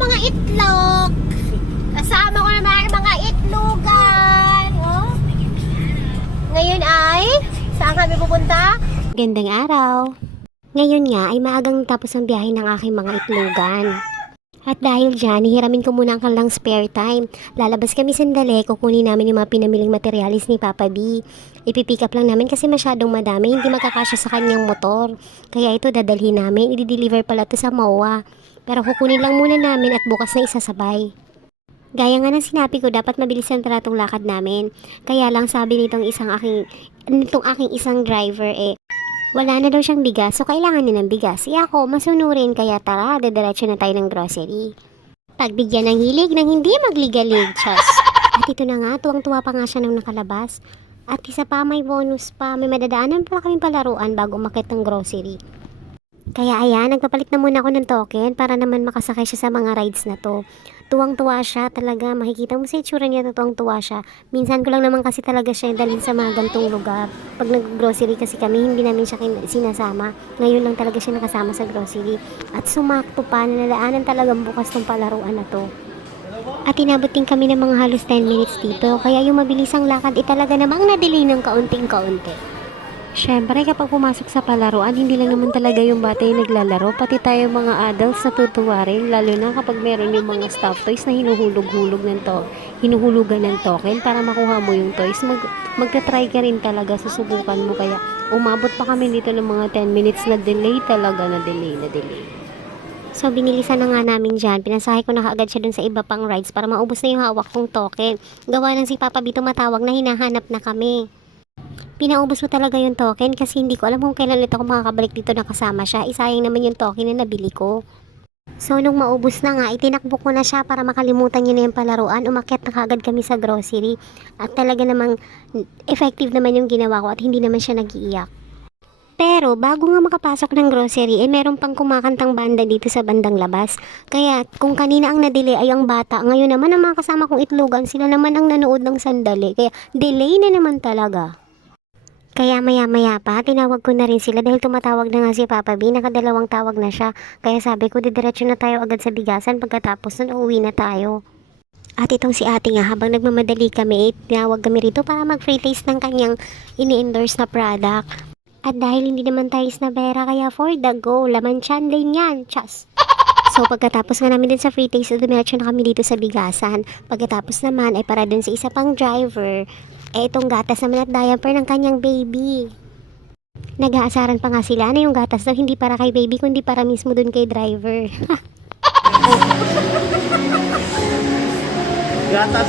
mga itlog. Kasama ko naman ang mga itlogan. Oh. Ngayon ay, saan kami pupunta? Gandang araw. Ngayon nga ay maagang tapos ang biyahe ng aking mga itlogan. At dahil dyan, hihiramin ko muna ang kanilang spare time. Lalabas kami sandali, kukunin namin yung mga pinamiling materialis ni Papa B. Ipipick up lang namin kasi masyadong madami, hindi magkakasya sa kanyang motor. Kaya ito dadalhin namin, i-deliver pala ito sa MOA. Pero kukunin lang muna namin at bukas na isasabay. Gaya nga ng sinabi ko, dapat mabilisan pala itong lakad namin. Kaya lang sabi nitong aking isang driver wala na daw siyang bigas, so kailangan niya ng bigas. Ako, masunurin, kaya tara, dadiretso na tayo ng grocery. Pagbigyan ng hilig nang hindi magligalig, chas. At ito na nga, tuwang-tuwa pa nga siya nang nakalabas. At isa pa, may bonus pa, may madadaanan pala kaming palaruan bago umakyat ng grocery. Kaya ayan, nagpapalit na muna ako ng token para naman makasakay siya sa mga rides na to. Tuwang-tuwa siya talaga, makikita mo sa itsura niya, tuwang-tuwa siya. Minsan ko lang naman kasi talaga siya dalhin sa mga gantong lugar. Pag nag-grocery kasi kami, hindi namin siya sinasama. Ngayon lang talaga siya nakasama sa grocery. At sumakto pa, nalalaanan talagang bukas tong palaruan na to. At inabot din kami ng mga halos 10 minutes dito, kaya yung mabilisang lakad talaga namang na-delay ng kaunting-kaunti. Siyempre, kapag pumasok sa palaruan, hindi lang naman talaga yung bata yung naglalaro, pati tayo mga adults natutuwa rin, lalo na kapag meron yung mga stuffed toys na hinuhulugan ng token para makuha mo yung toys. Magta-try ka rin talaga, susubukan mo, kaya umabot pa kami dito ng mga 10 minutes na delay talaga, na delay. So, binilisan na nga namin dyan. Pinasahe ko na kaagad siya dun sa iba pang rides para maubos na yung hawak kong token. Gawa ng si Papa Bito matawag na hinahanap na kami. Pinaubos ko talaga yung token kasi hindi ko alam kung kailan ulit ako makakabalik dito na kasama siya. Isayang naman yung token na nabili ko. So, nung maubos na nga, itinakbo ko na siya para makalimutan niya na yung palaruan. Umakyat na kagad kami sa grocery. At talaga namang effective naman yung ginawa ko at hindi naman siya nag-iiyak. Pero, bago nga makapasok ng grocery, meron pang kumakantang banda dito sa bandang labas. Kaya, kung kanina ang na-delay ay ang bata, ngayon naman ang mga kasama kong itlogan, sila naman ang nanood ng sandali. Kaya, delay na naman talaga. Kaya maya-maya pa, tinawag ko na rin sila dahil tumatawag na nga si Papa B, nakadalawang tawag na siya. Kaya sabi ko, didiretso na tayo agad sa bigasan, pagkatapos nun, uuwi na tayo. At itong si ate nga, habang nagmamadali kami, tinawag kami rito para mag-free taste ng kanyang ini-endorse na product. At dahil hindi naman tayo snabera, kaya for the go, laman tiyan din yan, chas. So pagkatapos nga namin din sa free taste, dumiretso na kami dito sa bigasan. Pagkatapos naman ay para dun sa isa pang driver, itong gatas naman at diaper ng kanyang baby. Nag-aasaran pa nga sila na yung gatas daw hindi para kay baby kundi para mismo dun kay driver. Gatas.